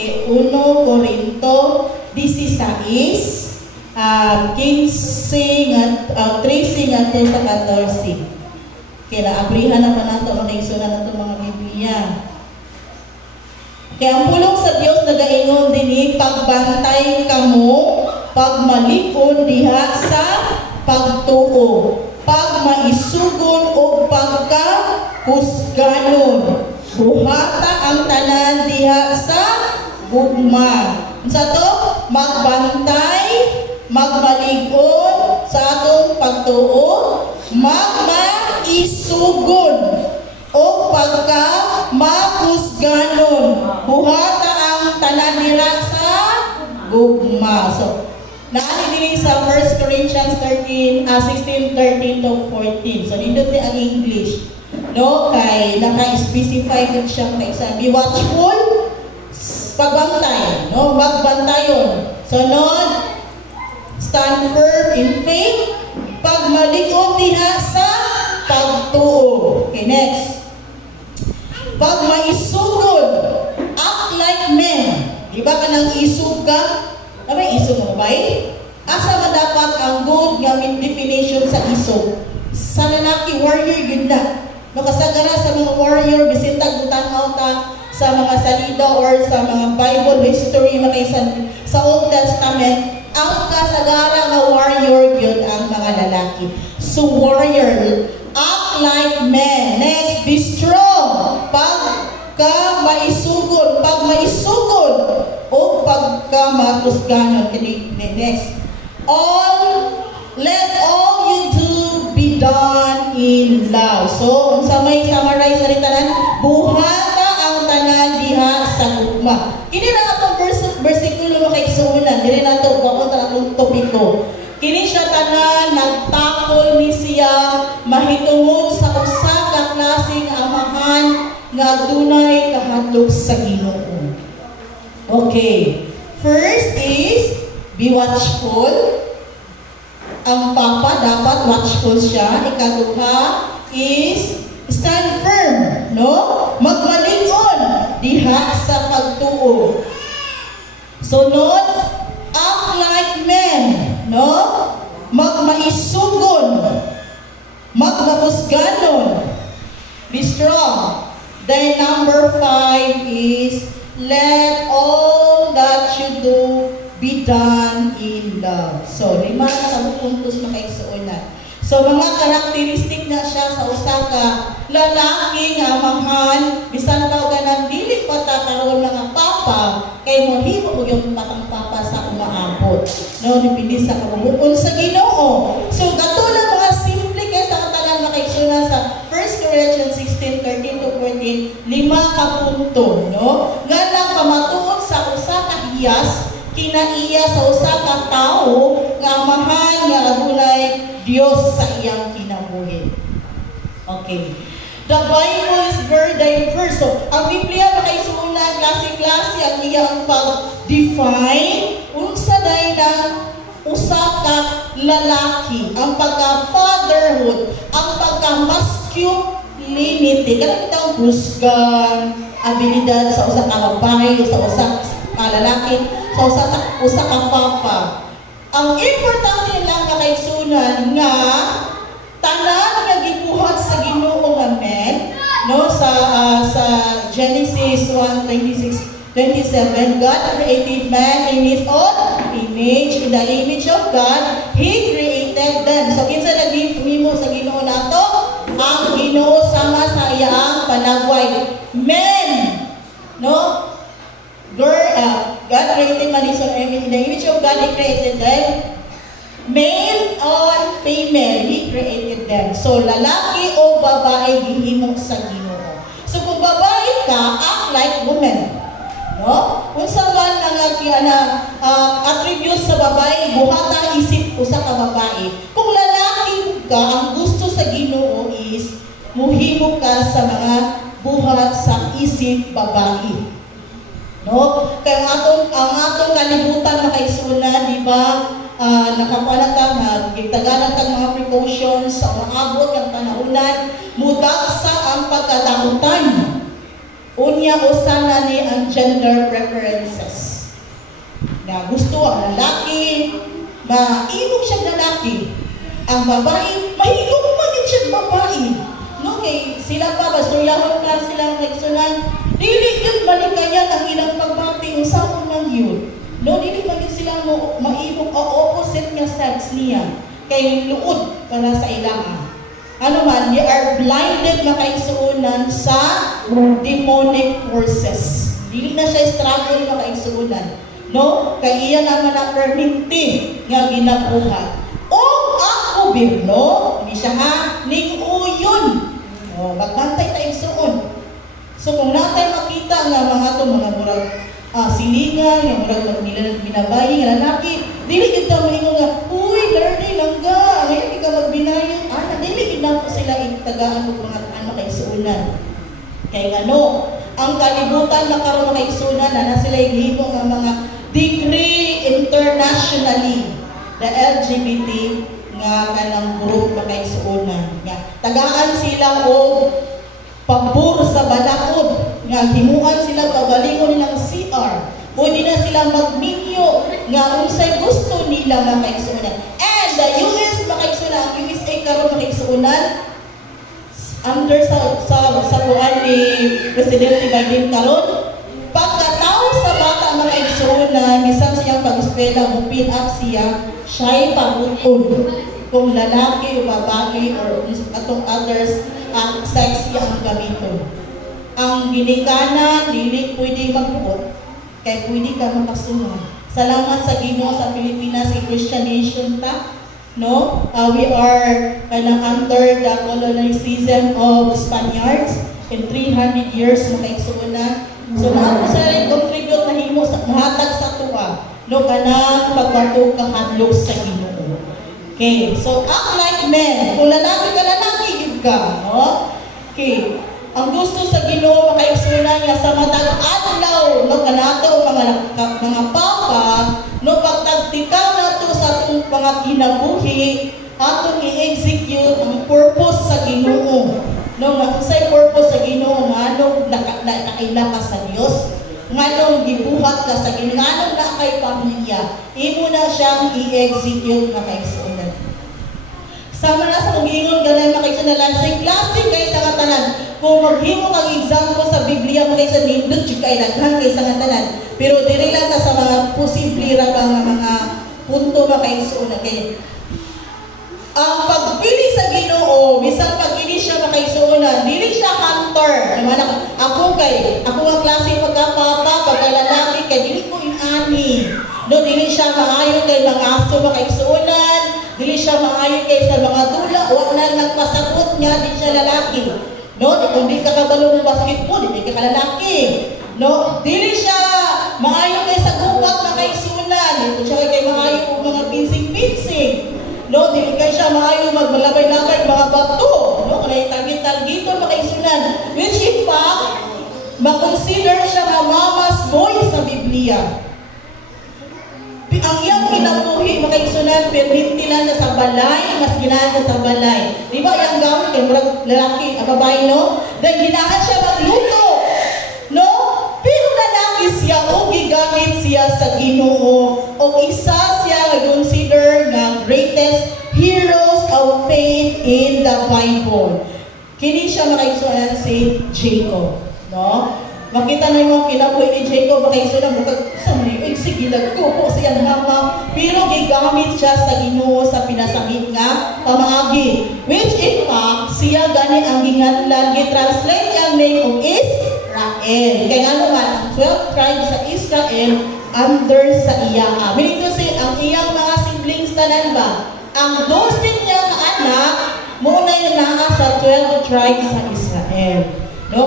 kay 1 Corinto 16, 13 at 14. Kaya naabrihan naman nato ang naigsunan nato mga Biblia. Kaya ang pulong sa Dios nagaingon dinhi pagbantay kamo pagmalikon diha sa pagtuo, pagmaisugon o pagkahusganon. Buhata ang tanan diha sa gugma. Sa to, magbantay, magmalig-on sa atong pagtuo, magmaisugon o pagka-mahusganon. Buhata ang tanan diha sa gugma. So, naani diri sa 1 Corinthians 16:13 to 14. So, nindot ang English. No, kay naka-specify din siya kay sa be watchful, pagbantay, no, magbantayon. Sunod, stand firm in faith, pagmalig-on diha sa pagtuo. Okay, next. Pagmaisugod, act like men. Di ba ka nang isug ka? Ano may isug mo ba? Asa man dapat ang good nga definition sa isug? Sa lalaki, warrior yun na. Nakasagara sa mga warrior, bisintag butanaw ta sa mga salida or sa mga Bible history makaisan sa Old Testament, ang kasagara nga warrior yun ang mga lalaki. So warrior, act like men. Next, be strong. Pagka maisugod o pagka mahusganon. Next, let all you do be done in love. So, unsa may summarize sa tanan, buhata ang tanan diha sa gugma. Kini na atong bersikulo makaigsuonan, dili nato gawon ta atong topiko. Kini siya tanan nagtakol ni siya mahitungod sa usa ka klaseng amahan nga dunay kahadlok sa Ginoo. Okay. First is be watchful. Ang papa dapat watchful siya. Ikaduha is stand firm, no? Magmalig-on diha sa pagtuo. Sunod, act like men, no? Magmaisugon, magmahusganon, be strong. Then number 5 is let all that you do be done in love. So, 5 sa puntos makaigsuonan. So, mga karakteristik na siya sa usa ka lalaki nga amahan, bisan daw ganang dili pa ta karon mga papa, kay mohimo mo yung patang papa sa umaabot. No, dipindi sa kabubuon sa Ginoo. So, katulad mga simple kay sa katanan makaigsuonan sa 1 Corinthians 16:13 to 14, 5 ka punto, no? Nga lang kamatuod sa usa ka hiyas kinaiya sa usa ka tawo nga amahan nga adunay Dios sa iyang kinabuhi. Okay. The Bible is very diverse. So, ang Biblia makaisunan klase-klase ang iyang pag-define unsa day ng usa ka lalaki, ang pagka-fatherhood, ang pagka-masculinity, ganitang husgan, abilidad sa usa ka babae, sa usa ka lalaki, sa usa ka papa. Ang importante lang makaigsunan nga tanan nga gibuhat sa Ginoo nga men, no, sa Genesis 1:26-27, God created man in His own image, in the image of God He created them. So kinsa nagihimo sa Ginoo nato? Ang Ginoo sama sa iyang panagway. Men, no? God created man in the image of God He created them. Male or female, He created them. So, lalaki o babae, gihimo sa Ginoo. So, kung babae ka, act like woman. No? Kung sa man ang attributes sa babae, buhata isip ko sa babae. Kung lalaki ka, ang gusto sa Ginoo is, muhimo ka sa mga buhat sa isip babae. No? Kaya ang atong kalibutan makaigsuonan, di ba? Nakapanatang gitagalatang mga precautions sa umaabot ng panahunan, mudagsa ang pagkatakutan. Unya usa ni ang gender preferences. Na gusto ang lalaki, maimog siya lalaki. Ang babae, mahilog man din siya babae. No, kay sila pa, bastoryahon ka silang nagsunan, dili yun malikayan ang ilang pagbati, usapon man yun. No, dili man din sila maimog o opposite nga sex niya. Kay luod para sa ilang. Ano man, they are blinded makaigsuunan sa demonic forces. Dili na siya struggle makaigsuunan. No, kay iya naman ang perminti nga ginabuhat. O ang gobyerno, hindi siya ha, ning uyon. O, magbantay tayong suon. So kung natay makita nga mga ito, mga murag silingan, nga murag nila binabayi, nga lalaki, dili kita maingon nga, uy, learning langga, ngayon ikaw magbinayo. Dili gina po sila itagaan mo mga ano kay suunan. Kaya ano, ang kalibutan na karon kay suunan na sila ihimo nga mga degree internationally the LGBT nga kanang group makaigsuonan nga tagaan sila og pabor sa balaod nga himuan sila pagalingon nilang CR pwede na sila magminyo nga unsay gusto nila makaigsuonan. And the US makaigsuonan, ang USA karon makaigsuonan under sa buwan ni Presidente Biden karon. Pagkatao sa bata mga igsuonan, misang siyang pag-eskwela, mupin up siya'y paguton. Kung lalaki o babae or atong others, ang sex ang gamiton. Ang ginikanan, dili pwede magbuot, kaya pwede ka makasunod. Salamat sa Ginoo sa Pilipinas, kay Christian nation ta. No? We are under the colonization of Spaniards in 300 years makaigsuonan. So naano sa contribute na himo sa mahatag sa tuwa no kanang pagbato ka hadlok sa Ginoo. Okay, so act like men. Kung lalaki ka, lalaki gid ka, no? Okay. Ang gusto sa Ginoo makaigsuonan nga sa matag adlaw no kanato mga papa no pagtagtikaw nato sa atong mga kinabuhi atong i-execute ang purpose sa Ginoo. No, nga unsay purpose sa Ginoo nga anong nakaila ka sa Dios, nga anong gibuhat ka sa Ginoo, nga anong na kay pamilya, imo na siyang i-execute nga kay sunan. Sama na sa ugingon ganay makaigsunan sa klase kay sa katanan. Kung maghimo kang example sa Biblia makaigsunan nindot jud kay daghan kay sa katanan. Pero diri lang ta sa mga posible ra ba nga mga punto makaigsunan kay ang pagpili sa Ginoo, bisan pag hindi siya makaigsuonan, dili siya hunter. Ako nga klase pagkapapa, pagkalalaki, kay dili ko inani. No, dili siya maayo kay mga aso makaigsuonan, dili siya maayo kay sa mga dula, wala nagpasabot niya, di siya lalaki. No, kung di ka kabalo ng basketball, di ka lalaki. No, dili siya maayo kay sa gubat makaigsuonan, dili siya kay maayo kung mga pinsing-pinsing. No, dili kay siya maayo magmalabay-labay mga bato. No, kaya target-targeton makaigsuonan. Which in fact, makonsider siya nga mama's boy sa Biblia. Ang iyang kinabuhi makaigsuonan, perminti lang na sa balay, mas ginahan sa balay. Di ba yung gawin kay murag lalaki, babae, no? Dahil ginahan siya magluto. No? Pero lalaki siya o gigamit siya sa Ginoo. O isa siya consider nga greatest heroes of faith in the Bible. Kini siya makaigsuonan si Jacob. No? Makita na yung kinabuhi ni Jacob, makaigsuonan, sige, nagko po siya mama. Pero gigamit siya sa Ginoo sa pinasangit nga pamaagi. Which in fact, siya gani ang ginganlan, gitranslate ang name of Israel. Kaya nga naman, ang 12 tribes sa Israel under sa iya. Meaning to say, ang iyang mga siblings tanan ba? Ang 12 niya kaanak, muna yung naa sa 12 tribes sa Israel.